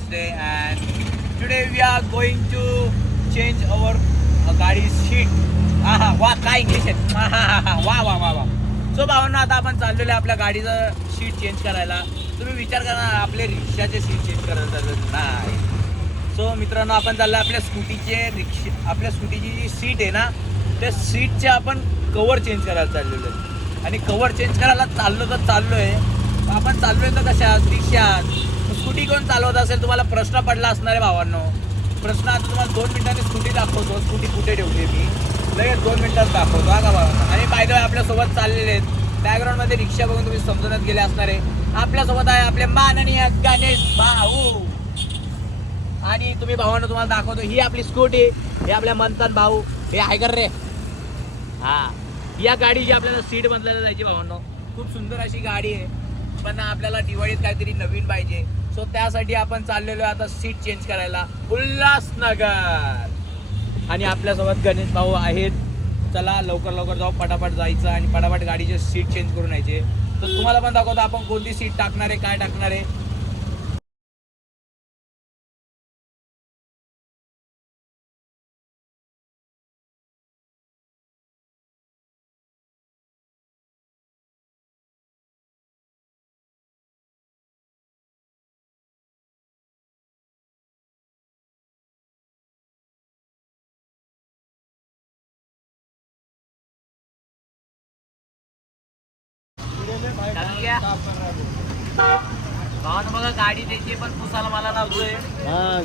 Wednesday and today we are going to change our गाडी seat. वा काय English आहे. वा वा वा वा. सो भावांनो आता आपण चाललेलो आपल्या गाडीचं सीट चेंज करायला. तुम्ही विचार करा आपले रिक्षाचे सीट चेंज करायला चाललं नाही. सो मित्रांनो आपण चाललो आपल्या स्कूटीची जी सीट आहे ना त्या सीटचे आपण कवर चेंज करायला चाललेलो आहे. आणि कवर चेंज करायला चाललोय आपण चाललोय तर कशात रिक्षात. स्कूटी कोण चालवत असेल तुम्हाला प्रश्न पडला असणार आहे भावांनो. प्रश्न आता तुम्हाला 2 मिनिटांनी स्कूटी दाखवतो. स्कूटी कुठे ठेवली मी लगेच 2 मिनिटात दाखवतो का भावांनो. आणि बाय द वे आपल्यासोबत चाललेले आहेत बॅकग्राऊंडमध्ये रिक्षा बघून तुम्ही समजूनच गेले असणार आहे. आपल्यासोबत आहे आपले माननीय गणेश भाऊ. आणि तुम्ही भावांनो तुम्हाला दाखवतो ही आपली स्कूटी. हे आपल्या मंथन भाऊ हे आहे कर रे. हा या गाडीची आपल्याला सीट बदलायला जायची भावांनो. खूप सुंदर अशी गाडी आहे पण आपल्याला दिवाळीत काहीतरी नवीन पाहिजे. सो त्यासाठी आपण चाललेलो आता सीट चेंज करायला उल्हासनगर. आणि आपल्यासोबत गणेश भाऊ आहेत. चला लवकर जाऊ पटापट जायचं आणि पटापट गाडीचे सीट चेंज करून यायचे. तर तुम्हाला पण दाखवतो आपण कोणती सीट टाकणार आहे काय टाकणार आहे. बघा गाडी त्याची पण पुसायला मला लावतोय.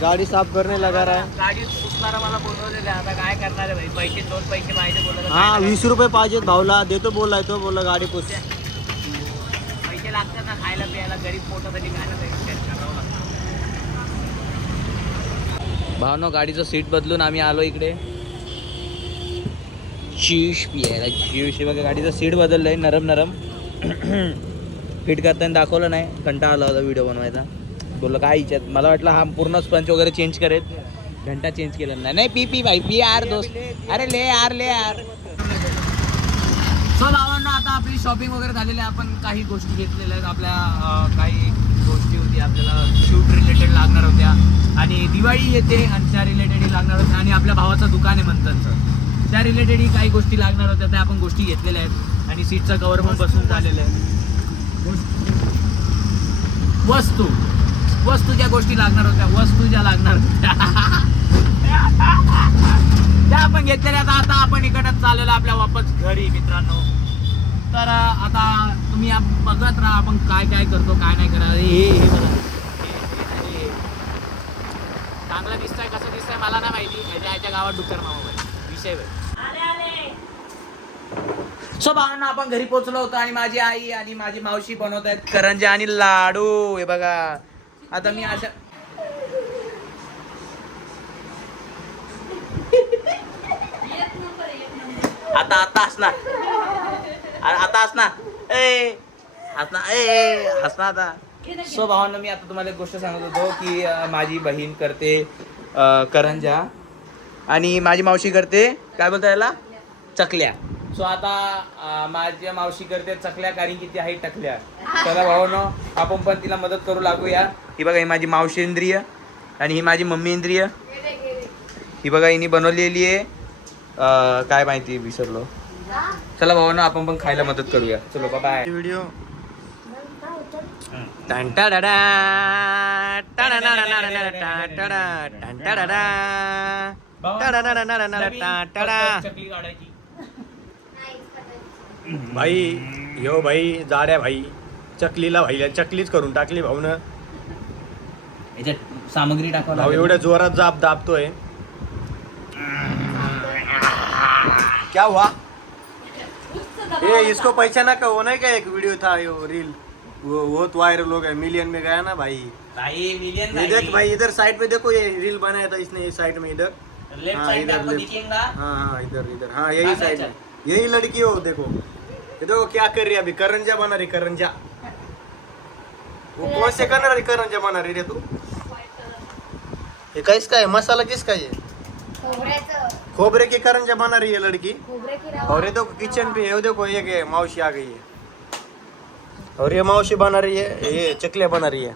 गाड़ी साफ करने लगा रहा है. गाडी पुसणारा मला बोलवलेलं आहे. आता काय करणार आहे भाई. दोन पैसे पाहिजे बोलत. हाँ 20 रुपये पाहिजेत भावला देतो बोललाय तो. बोलला गाडी पुस. पैसे लागतात ना खायला प्यायला गरीब पोटासाठी काय ना करावं लागतं. भावनो गाडीचं सीट बदलून आम्ही आलो इकडे ज्यूस पियायला. ज्यूस बघा गाडीचं सीट बदललंय नरम फिट करताना दाखवलं नाही. कंटाळा आला होता व्हिडिओ बनवायचा. बोललो काय इच्छा. मला वाटलं हा पूर्ण स्पंच वगैरे चेंज करेल. घंटा चेंज केला नाही. पी भाई पी यार दोस्त. अरे ले यार. सो भावांना आता आपली शॉपिंग वगैरे झालेली आहे. आपण काही गोष्टी घेतलेल्या आहेत. आपल्या काही गोष्टी होती आपल्याला शूट रिलेटेड लागणार होत्या आणि दिवाळी येते आणि त्या रिलेटेडही लागणार होत्या. आणि आपल्या भावाचं दुकान आहे मंथनचं त्या रिलेटेडही काही गोष्टी लागणार होत्या. त्या आपण गोष्टी घेतलेल्या आहेत. आणि सीटचं कवर पण बसून झालेलं आहे. वस्तू ज्या गोष्टी लागणार होत्या ज्या लागणार होत्या त्या आपण घेतलेल्या. आता आपण इकडं चाललेलो आपल्या वापस घरी मित्रांनो. तर आता तुम्ही बघत राहा आपण काय काय करतो काय नाही करत. हे बघा चांगलं दिसतंय कसं दिसतंय मला नाही माहिती. याच्या गावात डुक्कर मामा विषय. सो भावांना आपण घरी पोहोचलो होतो आणि माझी आई आणि माझी मावशी बनवत आहेत करंजा आणि लाडू. हे बघा आता मी अशा आता हसना आता. सो भावांना मी आता तुम्हाला एक गोष्ट सांगत होतो की माझी बहीण करते करंजा आणि माझी मावशी करते काय बोलता याला चकल्या. सो आता माझ्या मावशी करते चकल्या कारण की ती आहे टकल्या. चला भावांनो आपण पण तिला मदत करू लागूया. ही बघा ही माझी मावशी इंद्रिय आणि ही माझी मम्मी इंद्रिय. ही बघा हिने बनवलेली आहे काय माहिती विसरलो. चला भावांनो आपण पण खायला मदत करूया. चलो बाय. व्हिडिओ भाई यो भाई जाड्या भाई चकलीला भाईला चकलीच करून टाकली भाऊन. याच्यात सामग्री टाकावं भाऊ एवढ्या जोरात दाबतोय. क्या हुआ ये इसको पहचाना का वो नहीं का एक वीडियो था यो रील वो बहुत वायरल हो गया मिलियन में गया ना भाई. मिलियन ये देख भाई इधर साइड पे देखो ये रील बनाया था इसने. ये साइड में इधर लेफ्ट साइड आपको दिखेगा. हाँ इधर हाँ यही साइड में यही लड़की हो. देखो ये देखो क्या कर रही है अभी. करंजा बना रही करंजा. वो कौन से करना रही करंजा बना रही रे तू. ये किसका है मसाला किसका है. खोबरे की करंजा बना रही है लड़की. और ये देखो किचन पे है देखो ये मौसी आ गई है. और ये मौसी बना रही है ये चकलियाँ बना रही है.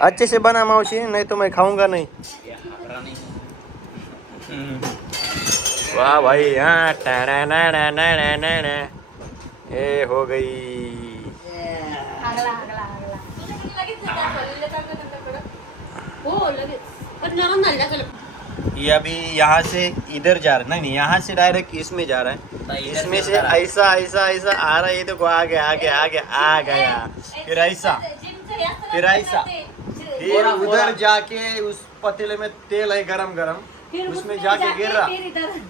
अच्छे से बना मावशी, नहीं तो मैं खाऊंगा नहीं. वाह भाई, हाँ टाड़ा. ये हो गई. हागला हागला हागला लगेच हो लगेच पण नरम झाला का ये अभी यहाँ से इधर जा रहा है, नहीं यहाँ से डायरेक्ट इसमें जा रहा है. इसमें से ऐसा ऐसा ऐसा आ रहा है, ये देखो आगे आगे आगे आ गया. फिर ऐसा, फिर ऐसा, फिर उधर जाके उस पतीले में तेल है गरम गरम, उसमें जाके गिर रहा,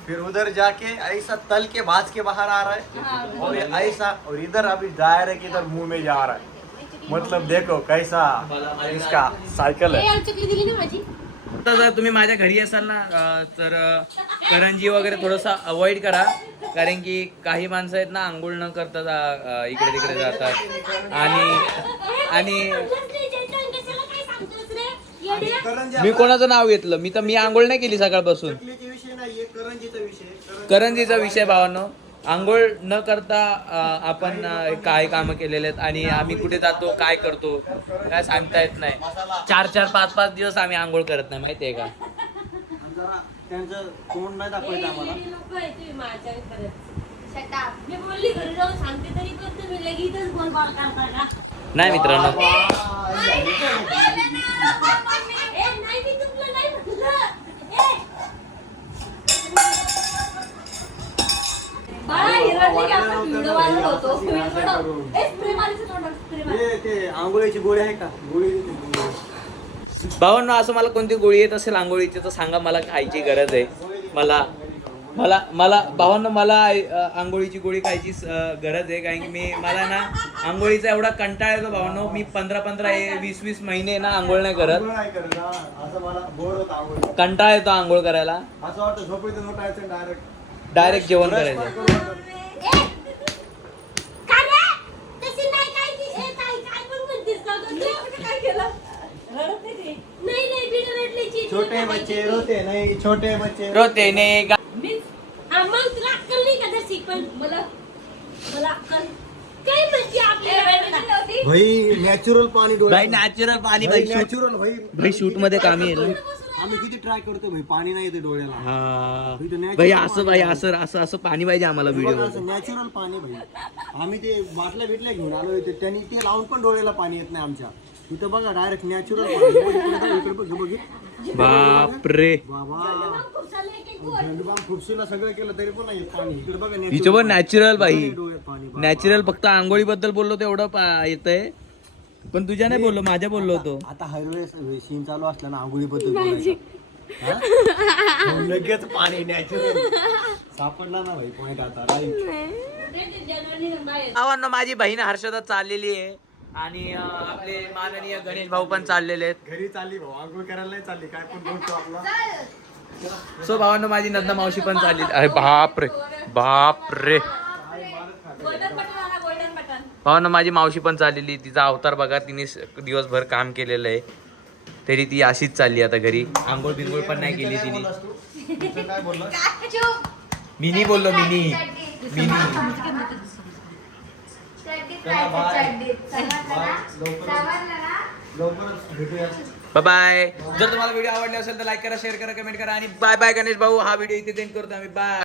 फिर उधर जाके ऐसा तल के भाज के बाहर आ रहा है, और ये ऐसा, और इधर अभी डायरेक्ट इधर मुंह में जा रहा है. मतलब देखो कैसा इसका सायकल है. चकली दिली ना माझी. आता जर तुम्ही माझ्या घरी असाल ना तर करंजी वगैरे थोडंसं अवॉइड करा, कारण की काही माणसं आहेत ना आंघोळ न करता इकडे तिकडे जातात. आणि मी कोणाचं नाव घेतलं? मी आंघोळ नाही केली सकाळपासून. विषय नाही, करंजीचा विषय. करंजीचा विषय भावांनो. आंघोळ न करता आपण काय कामं केलेले आहेत आणि आम्ही कुठे जातो काय करतो काय सांगता येत नाही. 4-4, 5-5 दिवस आम्ही आंघोळ करत नाही, माहितीये का. त्यांचं तोंड नाही दाखवायचं आम्हाला. मी बोलली घरी जाऊन सांगते तरी पण तुम्ही लगेचच बोलबाल करता का. नाही मित्रांनो, नाही मी तुमचं नाही म्हटलं. बाळा हिरवली की आपण व्हिडिओ वाजत होतो. स्प्रे मारायचं तोंडात, स्प्रे मारायचं. ते आंघोळीची गोळी आहे का? गोळी भावांनो असं मला कोणती गोळी येत असेल आंघोळीची तर सांगा, मला खायची गरज आहे. मला भावांनो मला आंघोळीची गोळी खायची गरज आहे, कारण की मला ना आंघोळीचा एवढा कंटाळा येतो भावांनो. मी 15-15, 20-20 महिने ना आंघोळ नाही करत. असं मला बोर होत आंघोळ. कंटाळा येतो आंघोळ करायला. असं वाटतं झोपेतून उठायचं डायरेक्ट जेवण करायचं. काय रे? तशी नाही काय की काय पण म्हणतेस का तू? काय केलं? रडत नाही ते. नाही बिना रडल्याची. छोटे बच्चे रोते नाही, छोटे बच्चे रोते ने मग तुला अक्कल नाही का जशी पण मला अक्कल काय म्हणते आपल्याला. भाई नॅचरल पाणी भाई नॅचरल पाणी भाई नॅचरल भाई शूट मध्ये कामी येईल. आम्ही किती ट्राय करतो भाई, पाणी नाही येते डोळ्याला. हा भाई असं पाणी पाहिजे आम्हाला व्हिडिओ. नॅचरल पाणी भाई. आम्ही ते बाटल्या बिटल्या घेऊन आलो होते, त्यांनी ते लावून पण डोळ्याला पाणी येत नाही आमच्या इथं. बघा डायरेक्ट नॅचरल पाणी. बापरे, खुपशीला सगळं केलं तरी पण नाही पाणी. इकडे बघा हिचं पण नॅचरल भाई, डोळ्यात पाणी. नॅचरल. फक्त आंघोळी बद्दल बोललो तेवढं येतंय, पण तुझ्या नाही बोललो, माझ्या बोललो होतो. आता हायवे सीन चालू असला ना आंघोळी बद्दल लगेच पाणी नॅचरल सापडला ना भाई पॉइंट. आता भावांनो माझी बहीण हर्षदा चाललेली आहे आणि आपले माननीय गणेश भाऊ पण चाललेले आहेत. घरी चालली भाऊ, आंघोळ करायला नाही चालली, काय पण बोलतो आपला. सो भावांनो माझी नंदा मावशी पण चालली. अरे बापरे बापरे भावांनो माझी मावशी पण चाललेली. तिचा अवतार बघा, तिने दिवसभर काम केलेलं आहे तरी ती अशीच चालली आता घरी. आंघोळ बिंघोळ पण नाही केली तिने. काय बोलला? मिनी बोललो, मिनी. लवकरच भेटूया. बाय. जर तुम्हाला व्हिडिओ आवडला असेल तर लाईक करा, शेअर करा, कमेंट करा आणि बाय बाय. गणेश भाऊ हा व्हिडिओ इथे एंड करतो आम्ही. बाय.